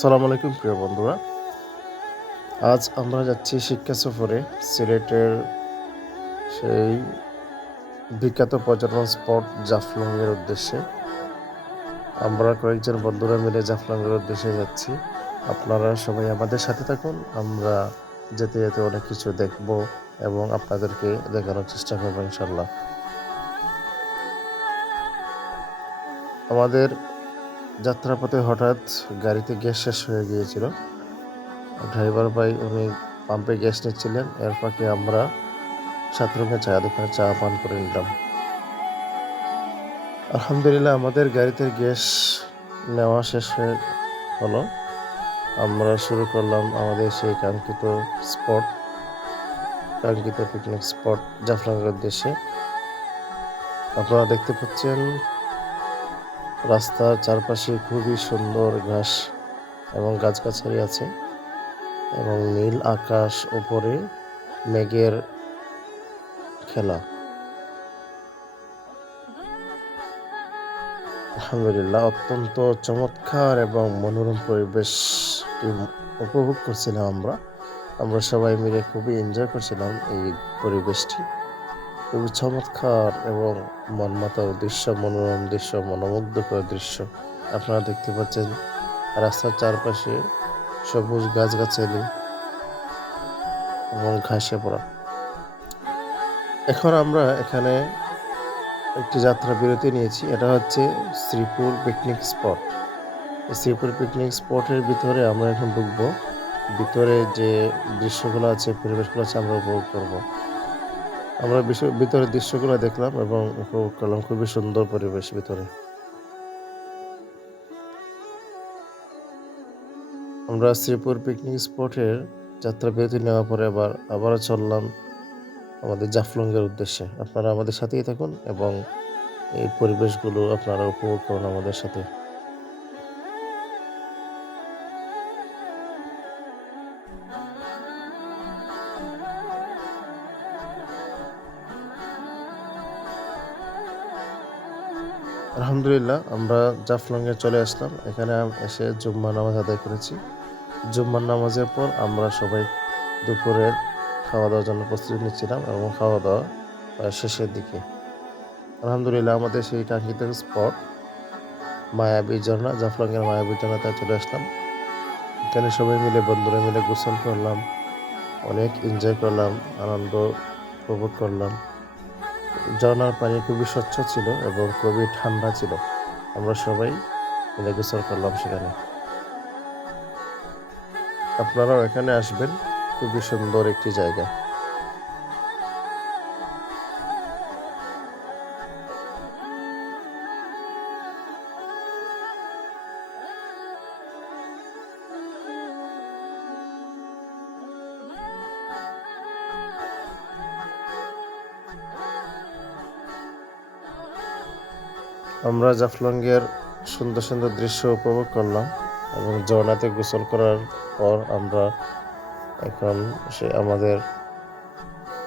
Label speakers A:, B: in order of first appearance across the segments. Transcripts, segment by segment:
A: সালাম আলাইকুম, প্রিয় বন্ধুরা। আজ আমরা যাচ্ছি শিক্ষা সফরে সিলেটের সেই বিখ্যাত পর্যটন স্পট জাফলংয়ের উদ্দেশ্যে। আমরা কয়েকজন বন্ধুরা মিলে জাফলংয়ের উদ্দেশ্যে যাচ্ছি। আপনারা সবাই আমাদের সাথে থাকুন, আমরা যেতে যেতে অনেক কিছু দেখব এবং আপনাদেরকে দেখানোর চেষ্টা করব ইনশাল্লাহ আমাদের যাত্রাপথে হঠাৎ গাড়িতে গ্যাস শেষ হয়ে গিয়েছিল। ড্রাইভার ভাই, উনি পাম্পে গ্যাস নিচ্ছিলেন। এর ফাঁকে আমরা সাতরঙে চা দোকানে চা পান করে নিলাম। আলহামদুলিল্লাহ, আমাদের গাড়িতে গ্যাস নেওয়া শেষ হয়ে হলো। আমরা শুরু করলাম আমাদের সেই কাঙ্ক্ষিত স্পট, কাঙ্ক্ষিত পিকনিক স্পট জাফলংয়ের উদ্দেশ্যে। আপনারা দেখতে পাচ্ছেন রাস্তার চারপাশে খুবই সুন্দর ঘাস এবং গাছগাছালি আছে এবং নীল আকাশ উপরে মেঘের খেলা। আলহামদুলিল্লাহ, অত্যন্ত চমৎকার এবং মনোরম পরিবেশটি উপভোগ করছিলাম আমরা। আমরা সবাই মিলে খুবই এনজয় করছিলাম এই পরিবেশটি। খুবই চমৎকার এবং মনমাতার দৃশ্য, মনোরম দৃশ্য, মনোমুগ্ধকর দৃশ্য। আপনারা দেখতে পাচ্ছেন রাস্তার চারপাশে সবুজ গাছগাছালি এবং ঘাসে পড়া এখন আমরা এখানে একটি যাত্রা বিরতি নিয়েছি, এটা হচ্ছে Sreepur picnic spot. Sreepur picnic স্পটের ভিতরে আমরা এখন ঢুকবো। ভিতরে যে দৃশ্যগুলো আছে, পরিবেশগুলো আছে, আমরা উপভোগ করব। আমরা ভিতরের দৃশ্যগুলো দেখলাম এবং উপভোগ করলাম। খুবই সুন্দর পরিবেশ ভিতরে। আমরা শ্রীপুর পিকনিক স্পটের যাত্রা বিরতি নেওয়ার পরে আবার আবারও চললাম আমাদের জাফলংয়ের উদ্দেশ্যে। আপনারা আমাদের সাথেই থাকুন এবং এই পরিবেশগুলো আপনারা উপভোগ করুন আমাদের সাথে। আলহামদুলিল্লাহ, আমরা জাফলংয়ে চলে আসলাম। এখানে এসে জুম্মা নামাজ আদায় করেছি। জুম্মার নামাজের পর আমরা সবাই দুপুরের খাওয়া দাওয়ার জন্য প্রস্তুতি নিচ্ছিলাম এবং খাওয়া দাওয়া শেষের দিকে। আলহামদুলিল্লাহ, আমাদের সেই কাঙ্ক্ষিত স্পট, মায়াবী ঝর্ণা, জাফলংয়ের মায়াবী ঝর্ণাতে চলে আসলাম। এখানে সবাই মিলে, বন্ধুরা মিলে গোসল করলাম, অনেক এনজয় করলাম, আনন্দ উপভোগ করলাম। ঝর্ণার পানি খুবই স্বচ্ছ ছিল এবং খুবই ঠান্ডা ছিল। আমরা সবাই গোসল করলাম সেখানে। আপনারাও এখানে আসবেন। খুবই সুন্দর একটি জায়গা। আমরা জাফলংয়ের সুন্দর সুন্দর দৃশ্য উপভোগ করলাম এবং ঝর্ণাতে গোসল করার পর আমরা এখন সে আমাদের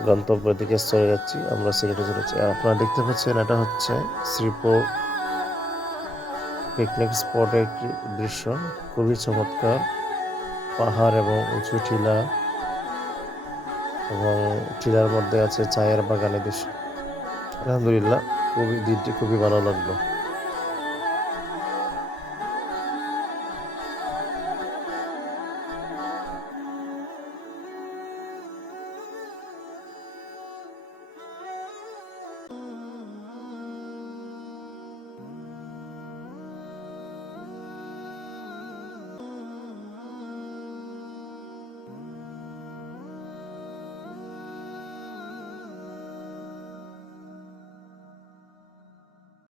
A: গন্তব্যের দিকে চলে যাচ্ছি। আমরা সিলেটে চলেছি আর আপনারা দেখতে পাচ্ছেন এটা হচ্ছে শ্রীপুর পিকনিক স্পটের একটি দৃশ্য। খুবই চমৎকার। পাহাড় এবং উঁচু টিলা এবং টিলার মধ্যে আছে চায়ের বাগানের দৃশ্য। আলহামদুলিল্লাহ। খুবই দিনটি খুবই ভালো লাগল।